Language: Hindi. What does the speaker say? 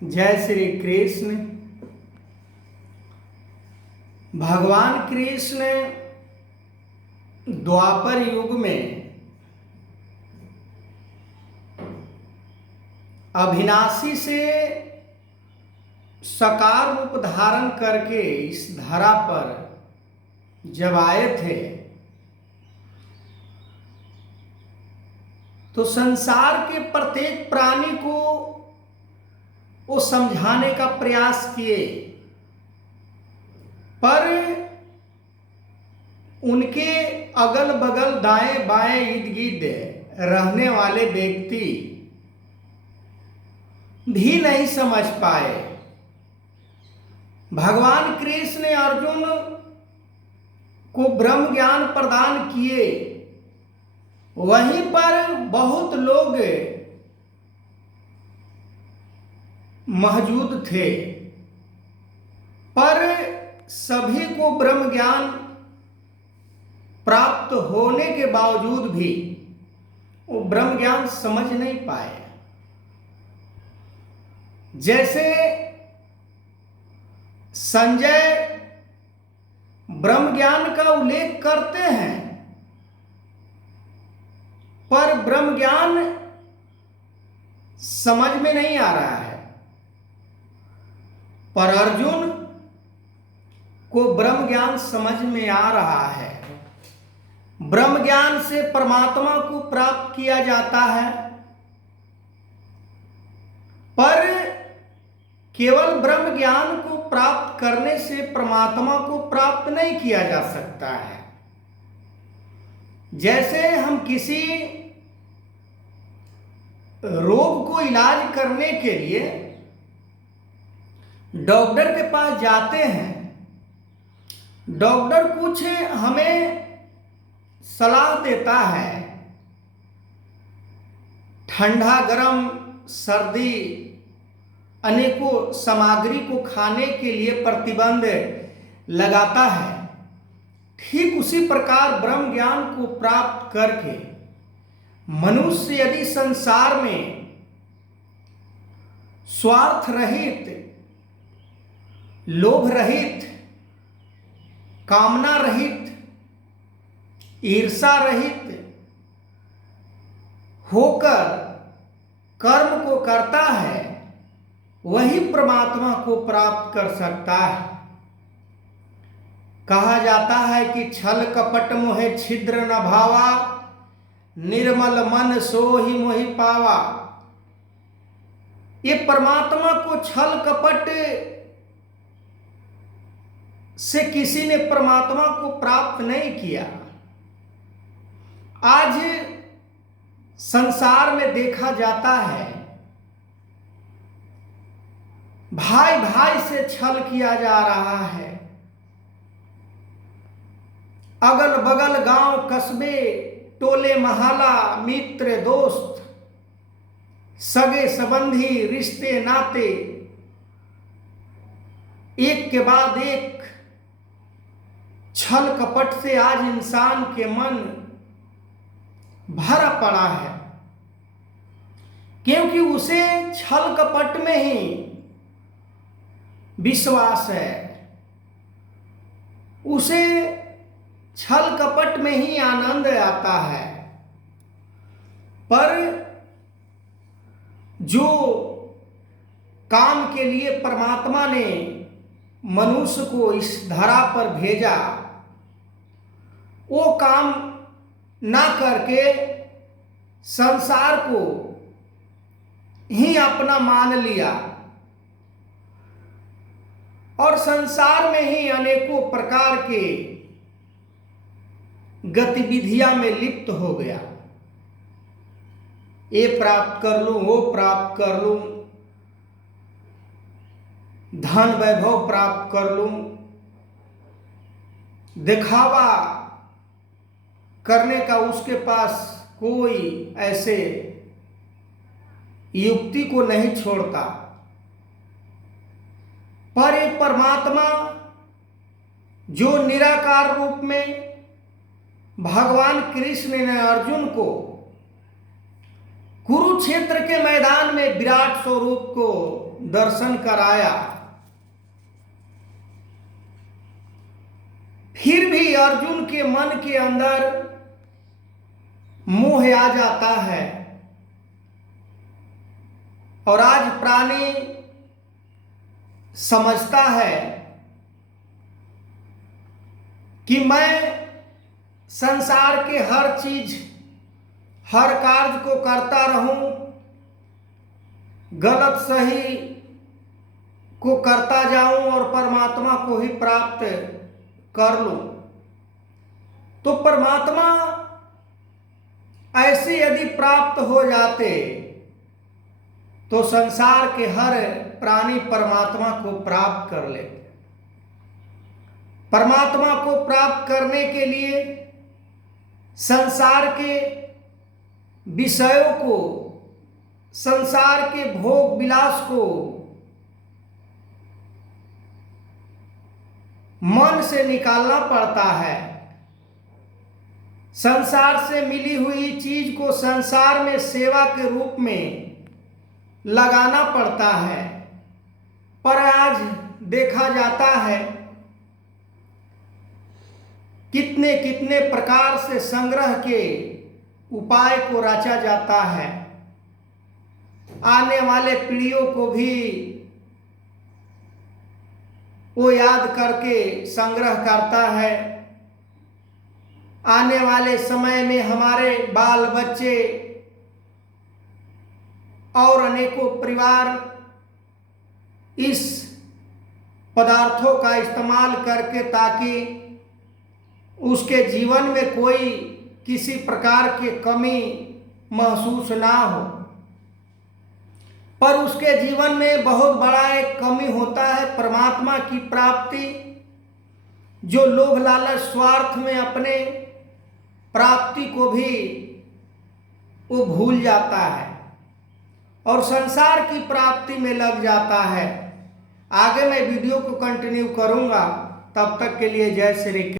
जय श्री कृष्ण। भगवान कृष्ण द्वापर युग में अविनाशी से साकार रूप धारण करके इस धरा पर जब आए थे तो संसार के प्रत्येक प्राणी को वो समझाने का प्रयास किए, पर उनके अगल बगल दाएं बाएं इर्द गिर्द रहने वाले व्यक्ति भी नहीं समझ पाए। भगवान कृष्ण ने अर्जुन को ब्रह्म ज्ञान प्रदान किए, वहीं पर बहुत लोग मौजूद थे, पर सभी को ब्रह्म ज्ञान प्राप्त होने के बावजूद भी वो ब्रह्म ज्ञान समझ नहीं पाए। जैसे संजय ब्रह्म ज्ञान का उल्लेख करते हैं, पर ब्रह्म ज्ञान समझ में नहीं आ रहा है, पर अर्जुन को ब्रह्म ज्ञान समझ में आ रहा है। ब्रह्म ज्ञान से परमात्मा को प्राप्त किया जाता है, पर केवल ब्रह्म ज्ञान को प्राप्त करने से परमात्मा को प्राप्त नहीं किया जा सकता है। जैसे हम किसी रोग को इलाज करने के लिए डॉक्टर के पास जाते हैं, डॉक्टर कुछ हमें सलाह देता है, ठंडा गरम सर्दी अनेकों सामग्री को खाने के लिए प्रतिबंध लगाता है। ठीक उसी प्रकार ब्रह्म ज्ञान को प्राप्त करके मनुष्य यदि संसार में स्वार्थ रहित, लोभ रहित, कामना रहित, ईर्षा रहित होकर कर्म को करता है, वही परमात्मा को प्राप्त कर सकता है। कहा जाता है कि छल कपट मोहे छिद्र न भावा, निर्मल मन सोहि मोहि पावा। ये परमात्मा को छल कपट से किसी ने परमात्मा को प्राप्त नहीं किया। आज संसार में देखा जाता है, भाई भाई से छल किया जा रहा है। अगल बगल गांव कस्बे टोले मोहल्ला मित्र दोस्त सगे संबंधी रिश्ते नाते एक के बाद एक छल कपट से आज इंसान के मन भरा पड़ा है, क्योंकि उसे छल कपट में ही विश्वास है, उसे छल कपट में ही आनंद आता है। पर जो काम के लिए परमात्मा ने मनुष्य को इस धरा पर भेजा, वो काम ना करके संसार को ही अपना मान लिया और संसार में ही अनेकों प्रकार के गतिविधियां में लिप्त हो गया। ये प्राप्त कर लूं, वो प्राप्त कर लूं, धन वैभव प्राप्त कर लूं, दिखावा करने का उसके पास कोई ऐसे युक्ति को नहीं छोड़ता। पर एक परमात्मा जो निराकार रूप में भगवान कृष्ण ने अर्जुन को कुरुक्षेत्र के मैदान में विराट स्वरूप को दर्शन कराया, फिर भी अर्जुन के मन के अंदर मोह आ जाता है और आज प्राणी समझता है कि मैं संसार के हर चीज, हर कार्य को करता रहूं, गलत सही को करता जाऊं और परमात्मा को ही प्राप्त कर लूं। तो परमात्मा ऐसे यदि प्राप्त हो जाते तो संसार के हर प्राणी परमात्मा को प्राप्त कर लेते। परमात्मा को प्राप्त करने के लिए संसार के विषयों को, संसार के भोग विलास को मन से निकालना पड़ता है। संसार से मिली हुई चीज को संसार में सेवा के रूप में लगाना पड़ता है। पर आज देखा जाता है कितने कितने प्रकार से संग्रह के उपाय को रचा जाता है। आने वाले पीढ़ियों को भी वो याद करके संग्रह करता है। आने वाले समय में हमारे बाल बच्चे और अनेकों परिवार इस पदार्थों का इस्तेमाल करके ताकि उसके जीवन में कोई किसी प्रकार की कमी महसूस ना हो। पर उसके जीवन में बहुत बड़ा एक कमी होता है परमात्मा की प्राप्ति, जो लोभ लालच स्वार्थ में अपने प्राप्ति को भी वो भूल जाता है और संसार की प्राप्ति में लग जाता है। आगे मैं वीडियो को कंटिन्यू करूंगा, तब तक के लिए जय श्री कृष्ण।